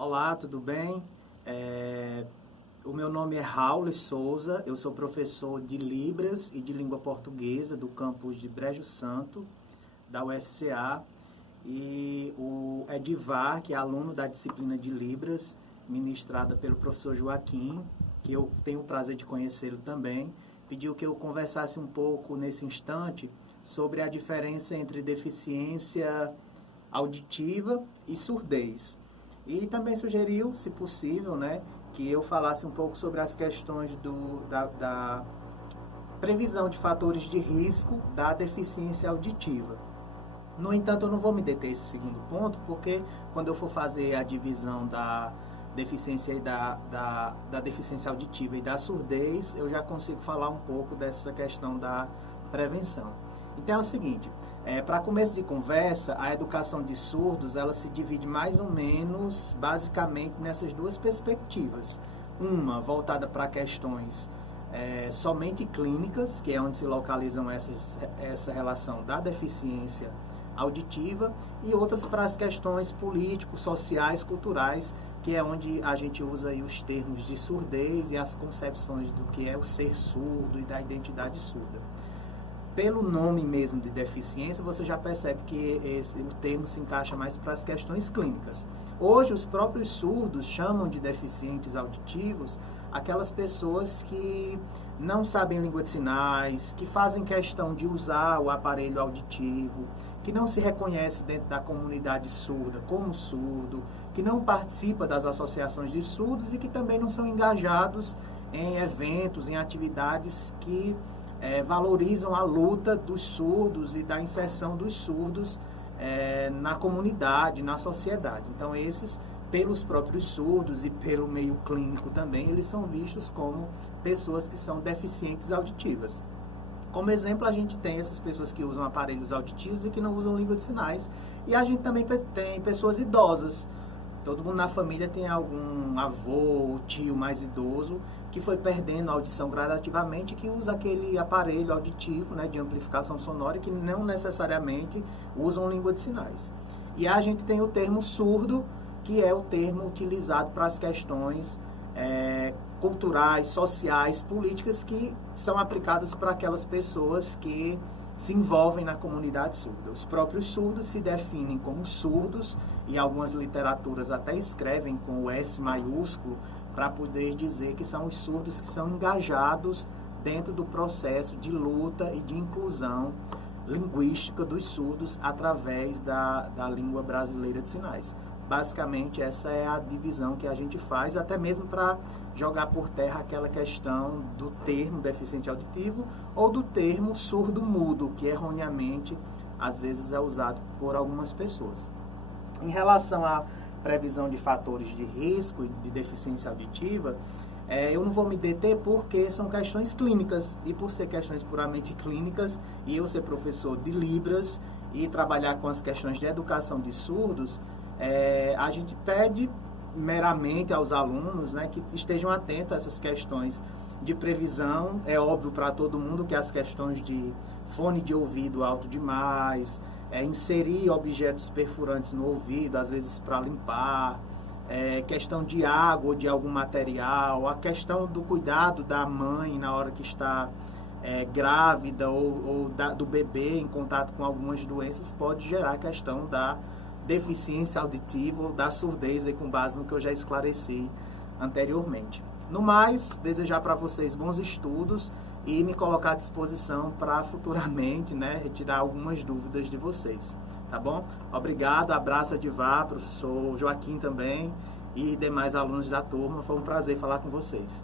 Olá, tudo bem? O meu nome é Raul Souza, eu sou professor de Libras e de Língua Portuguesa do campus de Brejo Santo, da UFCA, e o Edivar, que é aluno da disciplina de Libras, ministrada pelo professor Joaquim, que eu tenho o prazer de conhecê-lo também, pediu que eu conversasse um pouco nesse instante sobre a diferença entre deficiência auditiva e surdez. E também sugeriu, se possível, né, que eu falasse um pouco sobre as questões da previsão de fatores de risco da deficiência auditiva. No entanto, eu não vou me deter nesse segundo ponto, porque quando eu for fazer a divisão da deficiência, da deficiência auditiva e da surdez, eu já consigo falar um pouco dessa questão da prevenção. Então é o seguinte, para começo de conversa, a educação de surdos, ela se divide mais ou menos, basicamente, nessas duas perspectivas. Uma voltada para questões somente clínicas, que é onde se localizam essa relação da deficiência auditiva, e outras para as questões políticos, sociais, culturais, que é onde a gente usa aí os termos de surdez e as concepções do que é o ser surdo e da identidade surda. Pelo nome mesmo de deficiência, você já percebe que o termo se encaixa mais para as questões clínicas. Hoje, os próprios surdos chamam de deficientes auditivos aquelas pessoas que não sabem língua de sinais, que fazem questão de usar o aparelho auditivo, que não se reconhece dentro da comunidade surda como surdo, que não participa das associações de surdos e que também não são engajados em eventos, em atividades que valorizam a luta dos surdos e da inserção dos surdos na comunidade, na sociedade. Então, esses, pelos próprios surdos e pelo meio clínico também, eles são vistos como pessoas que são deficientes auditivas. Como exemplo, a gente tem essas pessoas que usam aparelhos auditivos e que não usam língua de sinais. E a gente também tem pessoas idosas. Todo mundo na família tem algum avô ou tio mais idoso que foi perdendo a audição gradativamente, que usa aquele aparelho auditivo, né, de amplificação sonora e que não necessariamente usam língua de sinais. E a gente tem o termo surdo, que é o termo utilizado para as questões culturais, sociais, políticas que são aplicadas para aquelas pessoas que se envolvem na comunidade surda. Os próprios surdos se definem como surdos e algumas literaturas até escrevem com o S maiúsculo para poder dizer que são os surdos que são engajados dentro do processo de luta e de inclusão linguística dos surdos através da língua brasileira de sinais. Basicamente, essa é a divisão que a gente faz, até mesmo para jogar por terra aquela questão do termo deficiente auditivo ou do termo surdo-mudo, que erroneamente, às vezes, é usado por algumas pessoas. Em relação à previsão de fatores de risco e de deficiência auditiva, eu não vou me deter porque são questões clínicas, e por ser questões puramente clínicas, e eu ser professor de Libras e trabalhar com as questões de educação de surdos, a gente pede meramente aos alunos, né, que estejam atentos a essas questões de previsão. É óbvio para todo mundo que as questões de fone de ouvido alto demais, inserir objetos perfurantes no ouvido, às vezes para limpar, questão de água ou de algum material, a questão do cuidado da mãe na hora que está grávida ou do bebê em contato com algumas doenças pode gerar a questão da deficiência auditiva ou da surdez, aí, com base no que eu já esclareci anteriormente. No mais, desejar para vocês bons estudos e me colocar à disposição para futuramente, né, retirar algumas dúvidas de vocês, tá bom? Obrigado, abraço Edivar, professor Joaquim também e demais alunos da turma, foi um prazer falar com vocês.